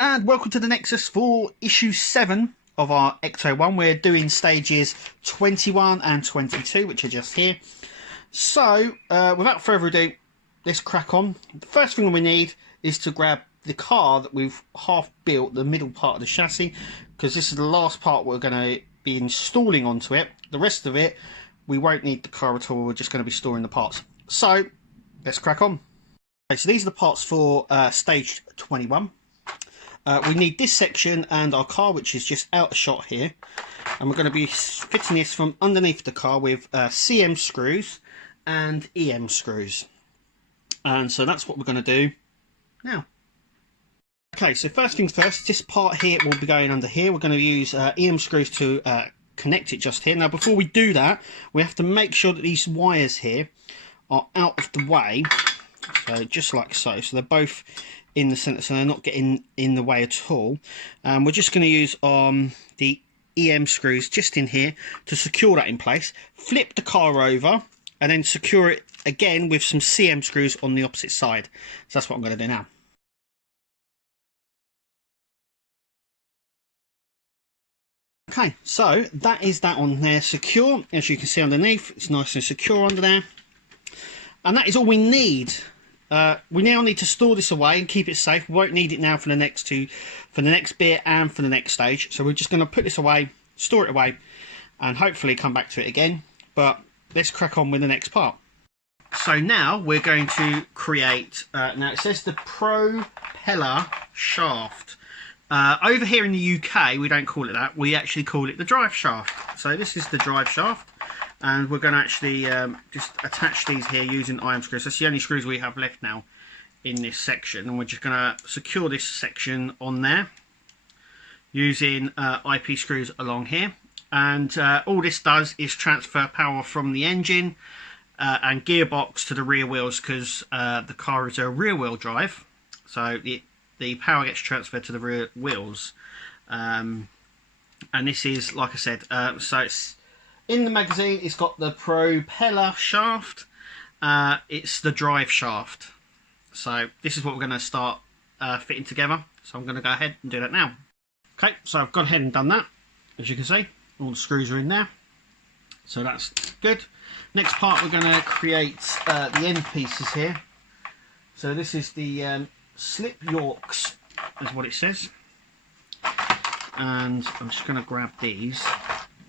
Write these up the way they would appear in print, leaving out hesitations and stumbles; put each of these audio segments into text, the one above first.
and welcome to the Nexus for issue 7 of our ecto-1. We're doing stages 21 and 22, which are just here. So, without further ado, let's crack on. The first thing we need is to grab the car that we've half built, the middle part of the chassis, because this is the last part we're going to be installing onto it. The rest of it, we won't need the car at all, we're just going to be storing the parts. So, let's crack on. Okay, so these are the parts for stage 21. We need this section and our car, which is just out of shot here, and we're going to be fitting this from underneath the car with CM screws and EM screws, and so that's what we're going to do now. Okay, so first things first, this part here will be going under here. We're going to use EM screws to connect it just here. Now before we do that, we have to make sure that these wires here are out of the way, so just like so, so they're both in the center, so they're not getting in the way at all. We're just going to use the EM screws just in here to secure that in place. Flip the car over and then secure it again with some CM screws on the opposite side. So that's what I'm going to do now. Okay, so that is that on there secure. As you can see underneath, it's nice and secure under there. And that is all we need. We now need to store this away and keep it safe. We won't need it now for the next bit and for the next stage. So we're just going to put this away, store it away, and hopefully come back to it again. But let's crack on with the next part. So now we're going to create, now it says the propeller shaft. Over here in the UK, we don't call it that. We actually call it the drive shaft. So this is the drive shaft. And we're going to actually just attach these here using IM screws. That's the only screws we have left now in this section. And we're just going to secure this section on there using IP screws along here. And all this does is transfer power from the engine and gearbox to the rear wheels, because the car is a rear wheel drive. So the power gets transferred to the rear wheels. And this is, like I said, so it's in the magazine, it's got the propeller shaft, it's the drive shaft. So this is what we're going to start fitting together. So I'm going to go ahead and do that now. Okay, so I've gone ahead and done that. As you can see, all the screws are in there. So that's good. Next part, we're going to create the end pieces here. So this is the slip Yorks, is what it says. And I'm just going to grab these.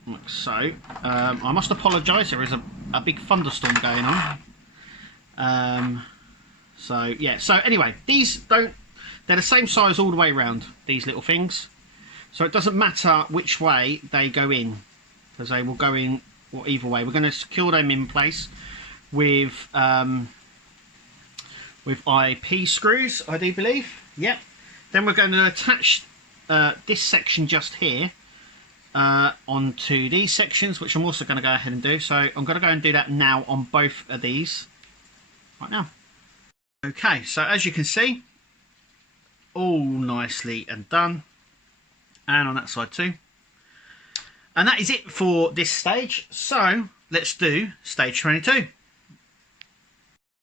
Like so. I must apologise, there is a big thunderstorm going on. So yeah, so anyway, they're the same size all the way around, these little things. So it doesn't matter which way they go in, because they will go in either way. We're going to secure them in place with IP screws, I do believe. Yep. Then we're going to attach this section just here onto these sections, which I'm also going to go ahead and do. So I'm going to go and do that now on both of these right now. Okay, so as you can see, all nicely and done, and on that side too. And that is it for this stage. So let's do stage 22.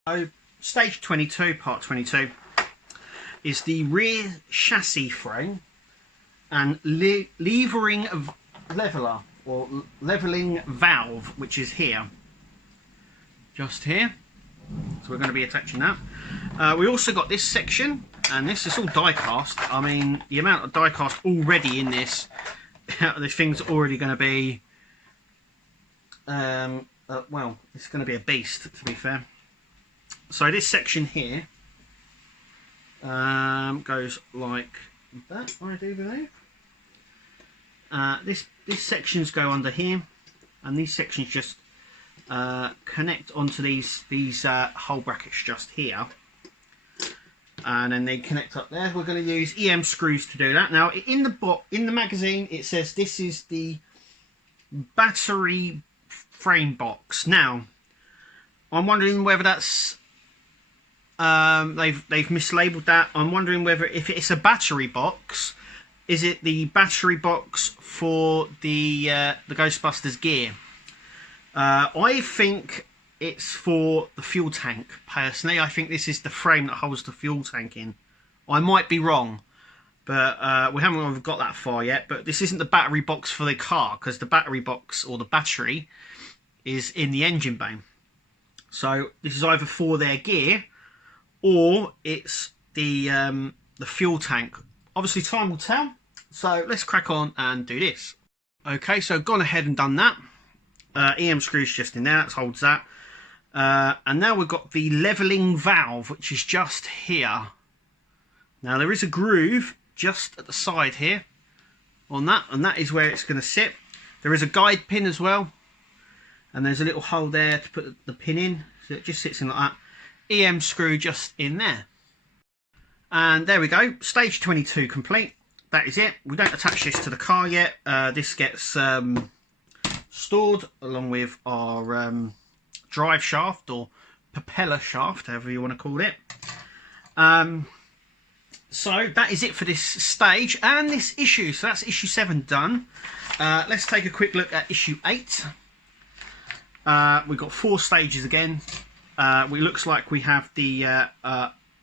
So stage 22, part 22, is the rear chassis frame and leveling leveler, or leveling valve, which is here, just here. So we're going to be attaching that. We also got this section, and this is all die cast. I mean, the amount of die cast already in this, this thing's already going to be well, it's going to be a beast, to be fair. So this section here goes like that, I do believe. This sections go under here, and these sections just connect onto these hole brackets just here, and then they connect up there. We're going to use EM screws to do that. Now in the magazine it says this is the battery frame box. Now I'm wondering whether that's they've mislabeled that. I'm wondering whether, if it's a battery box, is it the battery box for the Ghostbusters gear? I think it's for the fuel tank, personally. I think this is the frame that holds the fuel tank in. I might be wrong. but we haven't got that far yet. But this isn't the battery box for the car, because the battery box or the battery is in the engine bay. So this is either for their gear or it's the fuel tank. Obviously time will tell, so let's crack on and do this. Okay, so gone ahead and done that. EM screws just in there, that holds that. And now we've got the levelling valve, which is just here. Now there is a groove just at the side here on that, and that is where it's going to sit. There is a guide pin as well, and there's a little hole there to put the pin in, so it just sits in like that. EM screw just in there. And there we go, stage 22 complete. That is it. We don't attach this to the car yet. This gets stored along with our drive shaft or propeller shaft, however you want to call it. So that is it for this stage and this issue. So that's issue 7 done. Let's take a quick look at issue 8. We've got 4 stages again. It looks like we have the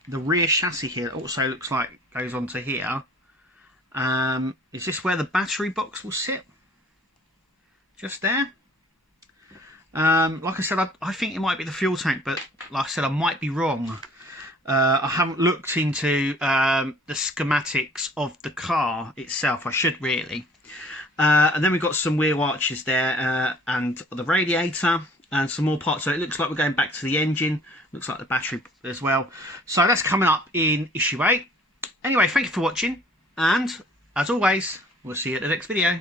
rear chassis here. It also looks like it goes onto here. Is this where the battery box will sit? Just there. Like I said, I think it might be the fuel tank, but like I said, I might be wrong. I haven't looked into the schematics of the car itself. I should really. And then we've got some wheel arches there, and the radiator and some more parts. So it looks like we're going back to the engine. Looks like the battery as well. So that's coming up in issue 8. Anyway, thank you for watching, and as always, we'll see you at the next video.